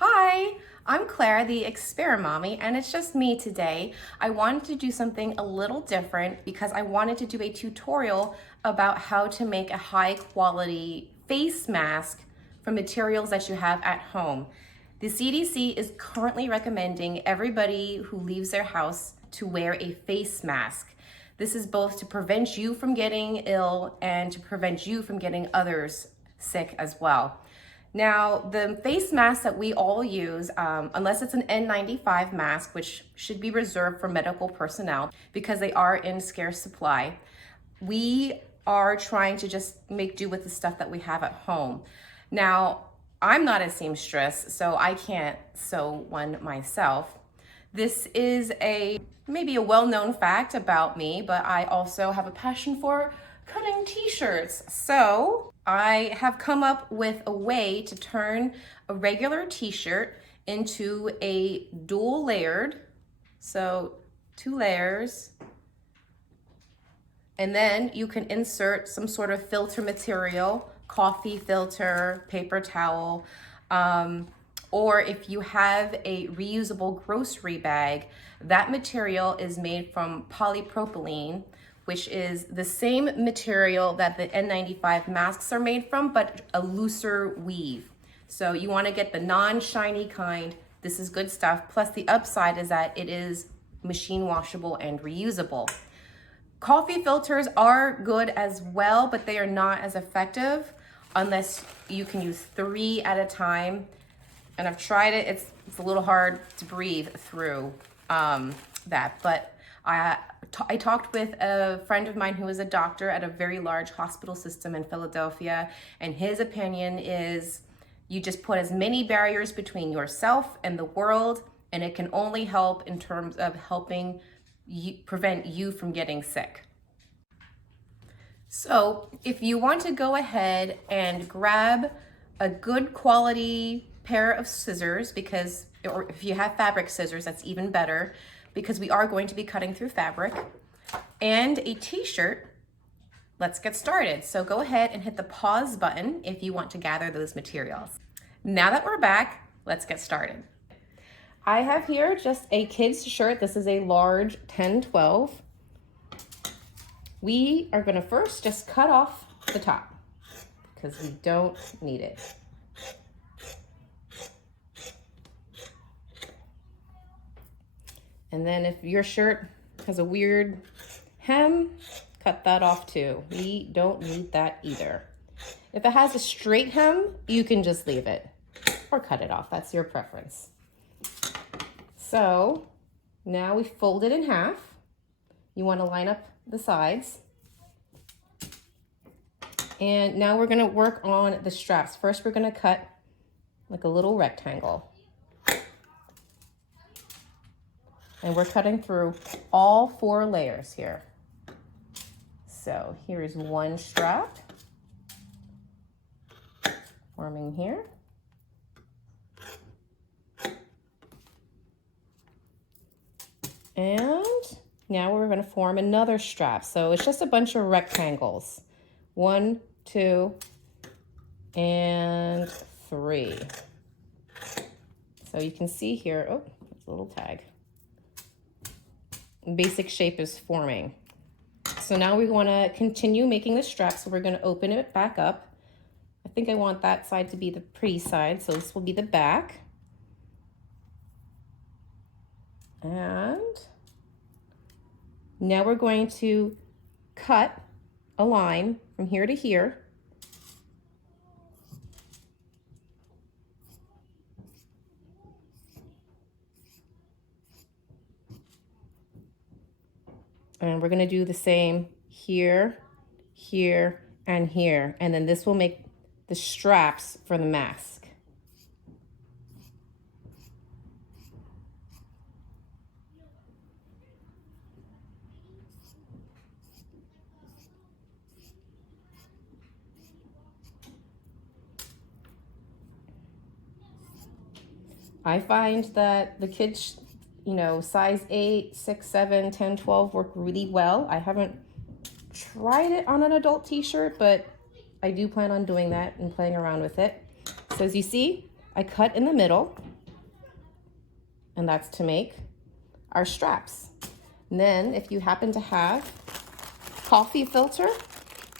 Hi, I'm Claire, the ExperiMommy, and it's just me today. I wanted to do something a little different because I wanted to do a tutorial about how to make a high quality face mask from materials that you have at home. The CDC is currently recommending everybody who leaves their house to wear a face mask. This is both to prevent you from getting ill and to prevent you from getting others sick as well. Now, the face masks that we all use, unless it's an N95 mask, which should be reserved for medical personnel because they are in scarce supply, we are trying to just make do with the stuff that we have at home. Now, I'm not a seamstress, so I can't sew one myself. This is maybe a well-known fact about me, but I also have a passion for cutting t-shirts. So I have come up with a way to turn a regular t-shirt into a dual layered, so 2 layers, and then you can insert some sort of filter material, coffee filter, paper towel, or if you have a reusable grocery bag, that material is made from polypropylene, which is the same material that the N95 masks are made from, but a looser weave. So you wanna get the non-shiny kind. This is good stuff. Plus the upside is that it is machine washable and reusable. Coffee filters are good as well, but they are not as effective unless you can use 3 at a time. And I've tried it, it's a little hard to breathe through that. But I talked with a friend of mine who is a doctor at a very large hospital system in Philadelphia, and his opinion is you just put as many barriers between yourself and the world, and it can only help in terms of helping prevent you from getting sick. So if you want to go ahead and grab a good quality pair of scissors, or if you have fabric scissors, that's even better, because we are going to be cutting through fabric, and a t-shirt, let's get started. So go ahead and hit the pause button if you want to gather those materials. Now that we're back, let's get started. I have here just a kid's shirt. This is a large 10-12. We are gonna first just cut off the top because we don't need it. And then if your shirt has a weird hem, cut that off too. We don't need that either. If it has a straight hem, you can just leave it or cut it off. That's your preference. So now we fold it in half. You want to line up the sides. And now we're going to work on the straps. First, we're going to cut like a little rectangle. And we're cutting through all 4 layers here. So here's one strap forming here. And now we're going to form another strap. So it's just a bunch of rectangles. 1, 2, and 3. So you can see here, oh, there's a little tag. Basic shape is forming. So now we want to continue making the strap, so we're going to open it back up. I think I want that side to be the pretty side, so this will be the back. And now we're going to cut a line from here to here. And we're going to do the same here, here, and here. And then this will make the straps for the mask. I find that the kids, size 8, 6, 7, 10, 12 work really well. I haven't tried it on an adult t-shirt, but I do plan on doing that and playing around with it. So as you see, I cut in the middle and that's to make our straps. And then if you happen to have coffee filter,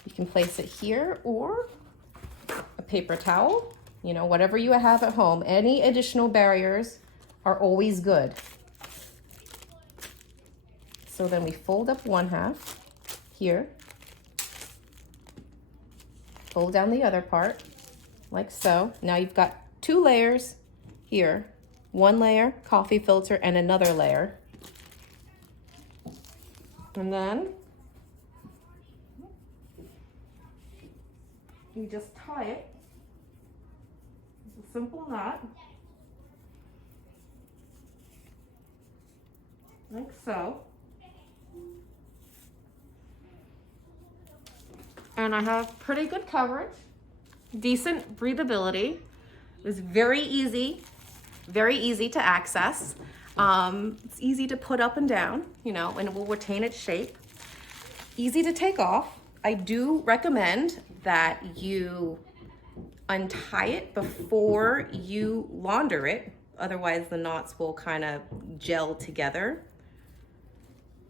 you can place it here, or a paper towel, you know, whatever you have at home. Any additional barriers are always good. So then we fold up one half here, fold down the other part like so. Now you've got 2 layers here, 1 layer coffee filter and another layer. And then you just tie it. It's a simple knot, like so. And I have pretty good coverage, decent breathability. It was very easy to access. It's easy to put up and down, you know, and it will retain its shape. Easy to take off. I do recommend that you untie it before you launder it. Otherwise the knots will kind of gel together.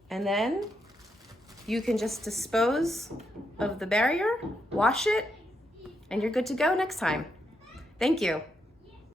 And then you can just dispose of the barrier, wash it, and you're good to go next time. Thank you.